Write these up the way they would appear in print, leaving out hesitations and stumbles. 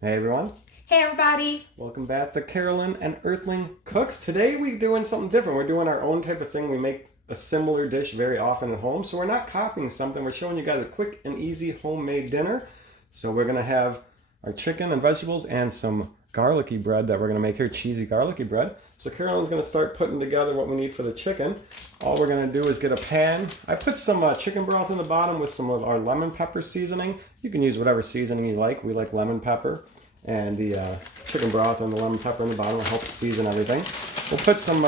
Hey everyone, Hey everybody! welcome back to Carolyn and Earthling Cooks. Today we're doing something different. We're doing our own type of thing. We make a similar dish very often at home, so we're not copying something. We're showing you guys a quick and easy homemade dinner. So we're gonna have our chicken and vegetables and some garlicky bread that we're gonna make here, cheesy garlicky bread. So Carolyn's gonna start putting together what we need for the chicken. All we're gonna do is get a pan. I put some chicken broth in the bottom with some of our lemon pepper seasoning. You can use whatever seasoning you like. We like lemon pepper. And the chicken broth and the lemon pepper in the bottom will help season everything. We'll put some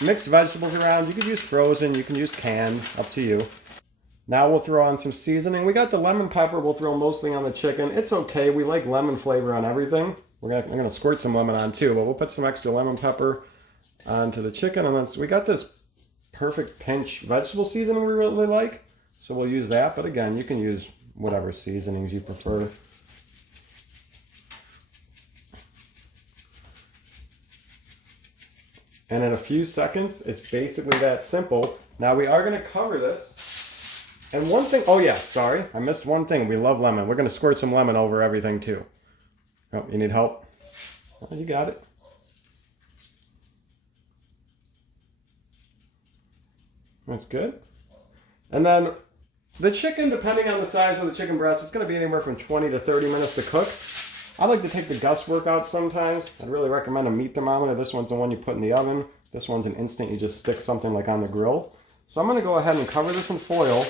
mixed vegetables around. You could use frozen, you can use canned, up to you. Now we'll throw on some seasoning. We got the lemon pepper we'll throw mostly on the chicken. It's okay, we like lemon flavor on everything. I'm gonna squirt some lemon on too, but we'll put some extra lemon pepper onto the chicken. And then we got this perfect pinch vegetable seasoning we really like. So we'll use that, but again, you can use whatever seasonings you prefer. And in a few seconds, it's basically that simple. Now we are gonna cover this. And one thing, oh yeah, sorry, I missed one thing. We love lemon. We're gonna squirt some lemon over everything too. Oh, you need help? Oh, you got it. That's good. And then the chicken, depending on the size of the chicken breast, it's gonna be anywhere from 20 to 30 minutes to cook. I like to take the guesswork out sometimes. I'd really recommend a meat thermometer. This one's the one you put in the oven. This one's an instant, you just stick something like on the grill. So I'm gonna go ahead and cover this in foil.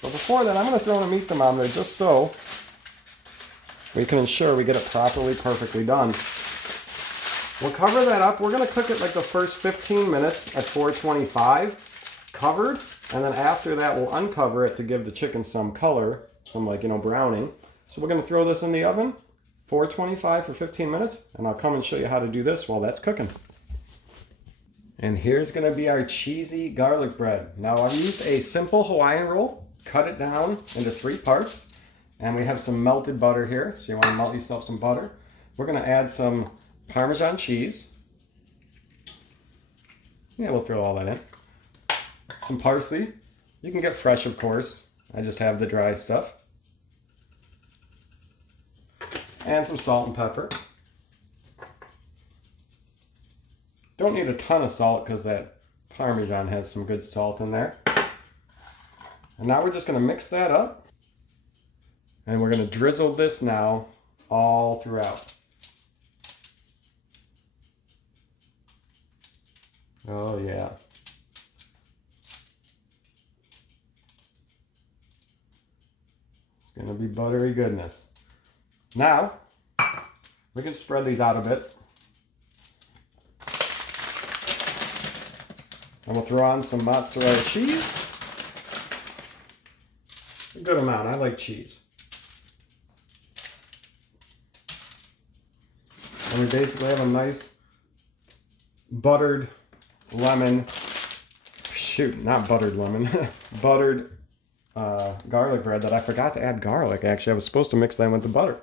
But before that, I'm gonna throw in a meat thermometer just so we can ensure we get it properly, perfectly done. We'll cover that up. We're gonna cook it like the first 15 minutes at 425, covered. And then after that, we'll uncover it to give the chicken some color, some browning. So we're gonna throw this in the oven. 425 for 15 minutes, and I'll come and show you how to do this while that's cooking. And here's gonna be our cheesy garlic bread. Now I've used a simple Hawaiian roll, cut it down into 3 parts, and we have some melted butter here, so you wanna melt yourself some butter. We're gonna add some Parmesan cheese. Yeah, we'll throw all that in. Some parsley. You can get fresh, of course. I just have the dry stuff. And some salt and pepper. Don't need a ton of salt because that Parmesan has some good salt in there. And now we're just going to mix that up. And we're going to drizzle this now all throughout. Oh yeah. It's going to be buttery goodness. Now, we can spread these out a bit. And we'll throw on some mozzarella cheese. A good amount, I like cheese. And we basically have a nice buttered lemon, not buttered lemon, buttered garlic bread that I forgot to add garlic. Actually, I was supposed to mix that with the butter.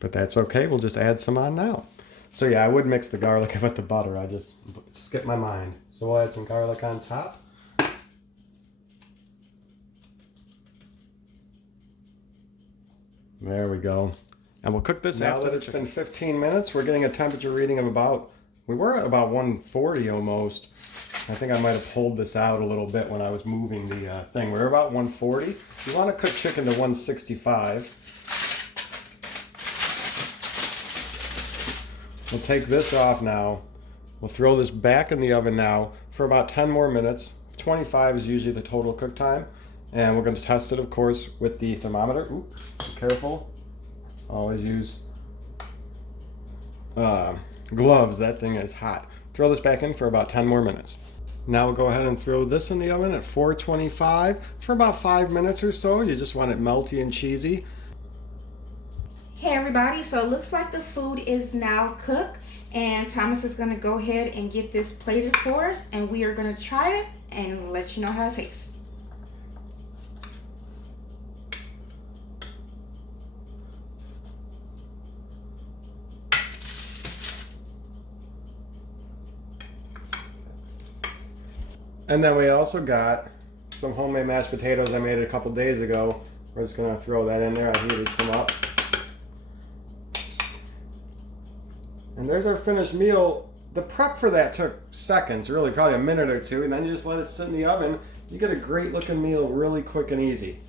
But that's okay, we'll just add some on now. So yeah, I would mix the garlic with the butter, I just skipped my mind. So we'll add some garlic on top. There we go. And we'll cook this now after it's been 15 minutes. We're getting a temperature reading of we were at about 140 almost. I think I might have pulled this out a little bit when I was moving the thing. We're about 140. You want to cook chicken to 165. We'll take this off now. We'll throw this back in the oven now for about 10 more minutes. 25 is usually the total cook time. And we're going to test it, of course, with the thermometer. Ooh, be careful. Always use gloves. That thing is hot. Throw this back in for about 10 more minutes. Now we'll go ahead and throw this in the oven at 425 for about 5 minutes or so. You just want it melty and cheesy. Hey everybody, so it looks like the food is now cooked and Thomas is gonna go ahead and get this plated for us and we are gonna try it and let you know how it tastes. And then we also got some homemade mashed potatoes I made a couple days ago. We're just gonna throw that in there. I heated some up. And there's our finished meal. The prep for that took seconds, really, probably a minute or two, and then you just let it sit in the oven. You get a great looking meal really quick and easy.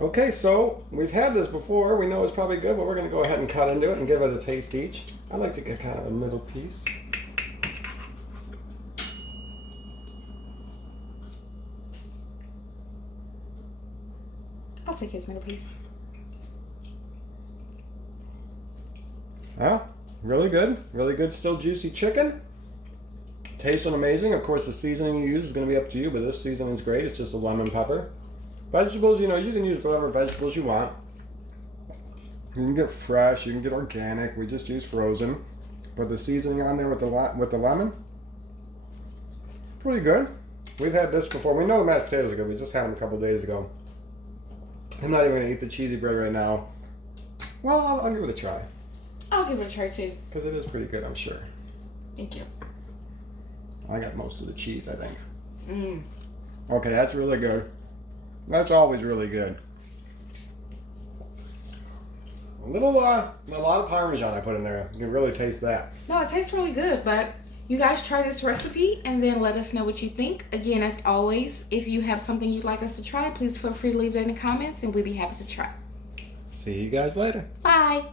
Okay, so we've had this before. We know it's probably good, but we're gonna go ahead and cut into it and give it a taste each. I like to get kind of a middle piece. I'll take his middle piece. Yeah, really good. Really good, still juicy chicken. Tasting amazing. Of course, the seasoning you use is going to be up to you, but this seasoning is great. It's just a lemon pepper. Vegetables, you know, you can use whatever vegetables you want. You can get fresh, you can get organic. We just use frozen. But the seasoning on there with the lemon, pretty good. We've had this before. We know the mashed potatoes are good. We just had them a couple days ago. I'm not even going to eat the cheesy bread right now. Well, I'll give it a try. I'll give it a try too. Because it is pretty good, I'm sure. Thank you. I got most of the cheese, I think. Mmm. Okay, that's really good. That's always really good. A lot of Parmesan I put in there. You can really taste that. No, it tastes really good, but you guys try this recipe and then let us know what you think. Again, as always, if you have something you'd like us to try, please feel free to leave it in the comments and we'd be happy to try. See you guys later. Bye.